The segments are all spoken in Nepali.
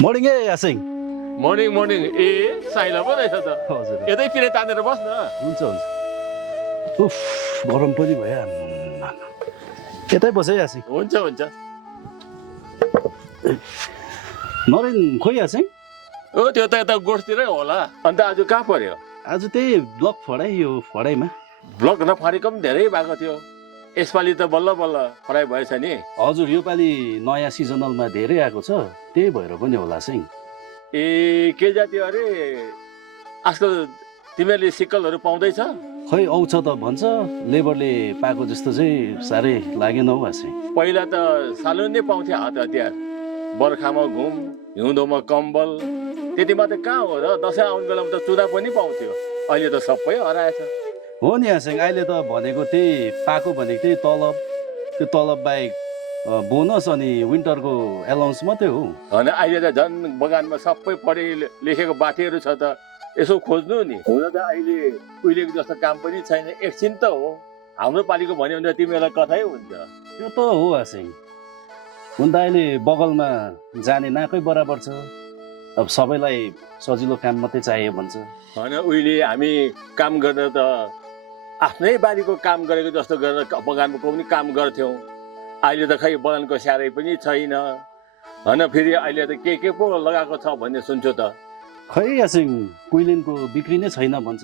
मर्निङ है यासिङ। मर्निङ मर्निङ ए साइला पो रहेछ त हजुर यतै पिरे तानेर बस् न हुन्छ हुन्छ। उफ गरम पनि भयो यतै बस है यासिङ। हुन्छ हुन्छ नरेन खोइ यासिङ। ओ त्यो त यता गोठतिरै होला अन्त आज कहाँ पर्यो आज त्यही ब्लक फडाइ यो फडाइमा। ब्लक नफारेको पनि धेरै भएको थियो यसपालि त बल्ल बल्ल फराइ भएछ नि हजुर योपालि नयाँ सिजनलमा धेरै आएको छ त्यही भएर पनि होला सिङ। ए के जाति अरे आजकल तिमीहरूले सिक्कलहरू पाउँदैछ खै आउँछ त भन्छ लेबरले पाएको जस्तो चाहिँ साह्रै लागेन हौ यासिङ। पहिला त सालो नै पाउँथे हात हतियार बर्खामा घुम हिउँदोमा कम्बल त्यति मात्रै कहाँ हो र दसैँ आउने बेलामा त चुरा पनि पाउँथ्यो अहिले त सबै हराएछ हो नि यासिङ अहिले त भनेको त्यही पाएको भनेको त्यही तलब त्यो तलब बाहेक बोनस अनि विन्टरको एलाउन्स मात्रै हो। होइन अहिले त झन् बगानमा सबै पढे लेखेको बाठीहरू छ त यसो खोज्नु नि हुन त अहिले उहिलेको जस्तो काम पनि छैन एकछिन त हो हाम्रो पालिको भन्यो भने तिमीहरूलाई कथै हुन्छ त्यो त हो यासिङ। हुन त अहिले बगलमा जाने नाकै बराबर छ अब सबैलाई सजिलो काम मात्रै चाहियो भन्छ। होइन उहिले हामी काम गरेर त आफ्नै बारीको काम गरेको जस्तो गरेर बगानको पनि काम गर्थ्यौँ अहिले त खै बगानको स्याहारै पनि छैन होइन फेरि अहिले त के पो लगाएको छ भन्ने सुन्छु त खै यासिङ कुइलिनको बिक्री नै छैन भन्छ।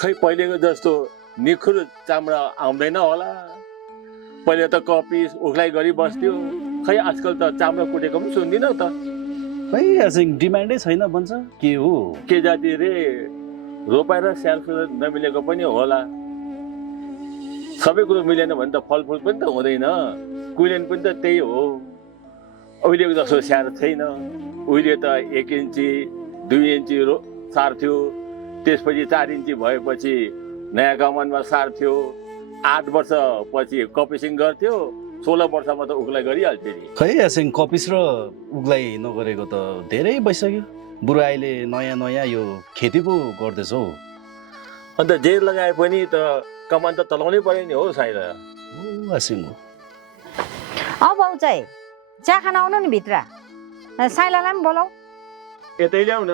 खै पहिलेको जस्तो निखुर चामडा आउँदैन होला पहिले त कपिस उख्लाइ गरी बस्थ्यो खै आजकल त चामडा कुटेको पनि सुन्दिनँ त खै यासिङ डिमान्डै छैन भन्छ के हो के जाति रे रोपाएर स्याहार नमिलेको पनि होला सबै कुरो मिलेन भने त फलफुल पनि त हुँदैन कुइलेन पनि त त्यही हो उहिलेको जस्तो स्याहार छैन उहिले त 1 इन्ची 2 इन्ची सार्थ्यो त्यसपछि 4 इन्ची भएपछि नयाँ कमानमा सार्थ्यो 8 वर्षपछि कपिसिङ गर्थ्यो 16 वर्षमा त उक्लाई गरिहाल्थ्यो नि। खै यासिङ कपिस र उग्लाई नगरेको त धेरै भइसक्यो बुढो अहिले नयाँ नयाँ यो खेती पो गर्दैछ हौ। अन्त जे लगाए पनि त कमान त चलाउनै पर्यो नि हो साइला हो यासिङ हो। बाउ चाहिँ चिया खान आउनु नि भित्र साइलालाई पनि बोलाऊ। यतै ल्याउ न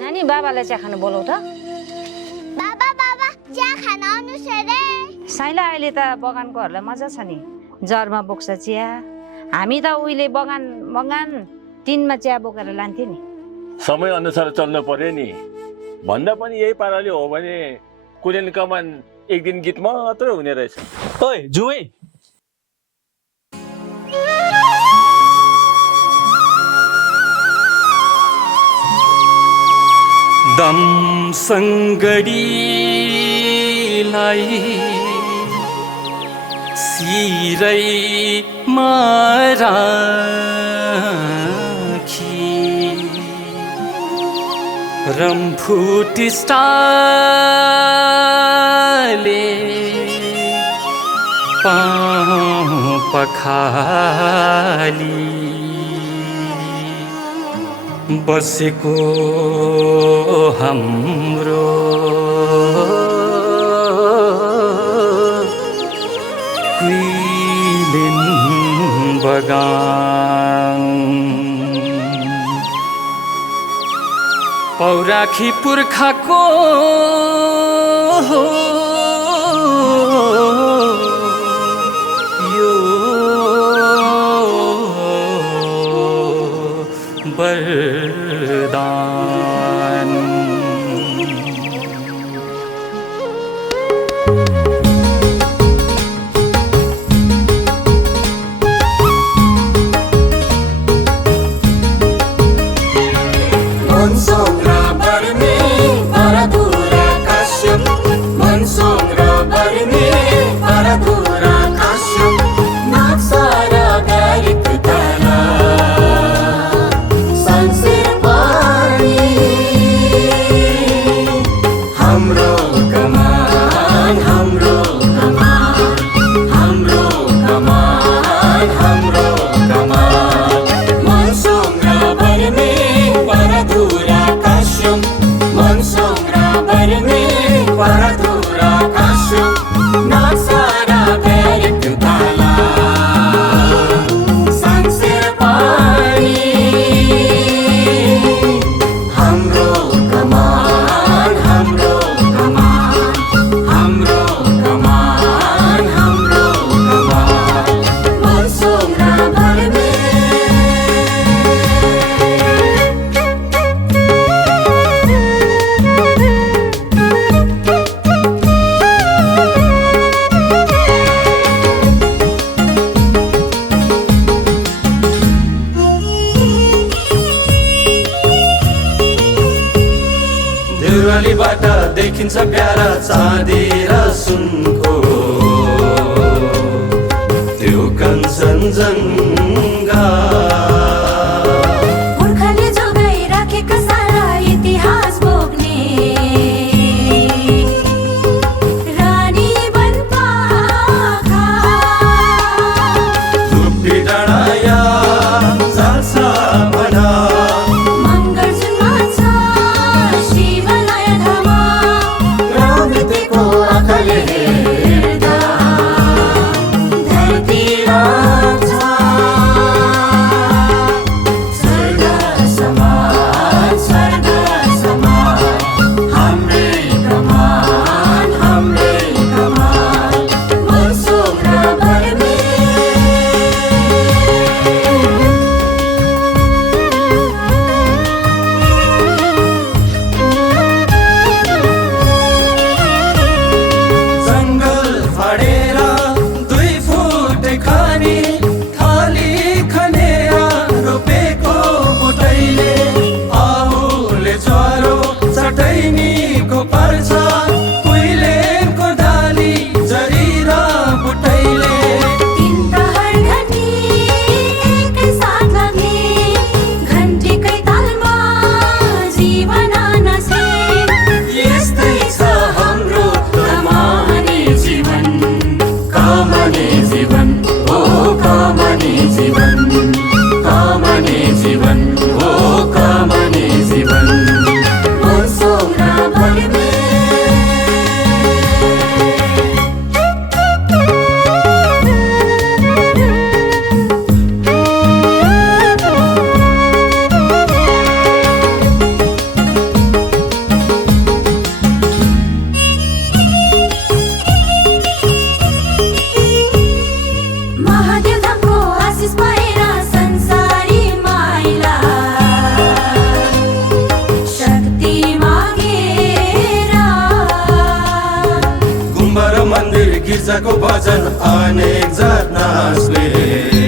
नानी बाबालाई चिया खान बोलाऊ त। बाबा बाबा चिया खान आउनुहोस् अरे। साइला अहिले त बगानकोहरूलाई मजा छ नि जरमा बोक्छ चिया हामी त उहिले बगान टिनमा चिया बोकेर लान्थ्यो नि। समय अनुसार चल्नु पर्यो नि भन्दा पनि यही पाराले हो भने कुलेन कमान एक दिन गीत मात्र हुने रहेछ। ओइ जुई दम संगडीलाई सिरै माराखी रम्फुट स्टाले पाँव पखाली बसेको हाम्रो कुइलिन बगान पौराखी पुर्खाको यो वरदान Para dura, cachorro, nossa hora, velho, तारा चाँदी र सुनको त्यो कञ्चनजङ्घा पुर्खाले जोगाई राखेका सारा इतिहास बोक्ने रानी बनपाखा धुप्पी डाँडा या साल्सा भना मङ्गलजुनमा छ शिवालय धामा रामतेको आँखाले हेर्दा धरती लाग्छ स्वर्ग समान स्वर्ग समान हाम्रै कमान मनसोक र बर्मेक जङ्गल फाडेर 2 फुट खानी थाली खनेर रोपेको बोटैले आउले ज्वरो चटैनीको पर्छ कुइलेनको डाली जरिरा बुटैले तीन प्रहर घन्टी एकैसाथ लाग्ने घन्टीकै तालमा जीवन नाचे यस्तै छ हाम्रो कमाने जीवन कामने जीवन ओ कामने जीवन कामने जीवन ओ कामने जीवन मनसोक र बर्मेक महादेव धामको आशिष पाएर संसारी माइला शक्ति मागेर गुम्बा र मन्दिर गिर्जाको भजन अनेक जात नाचले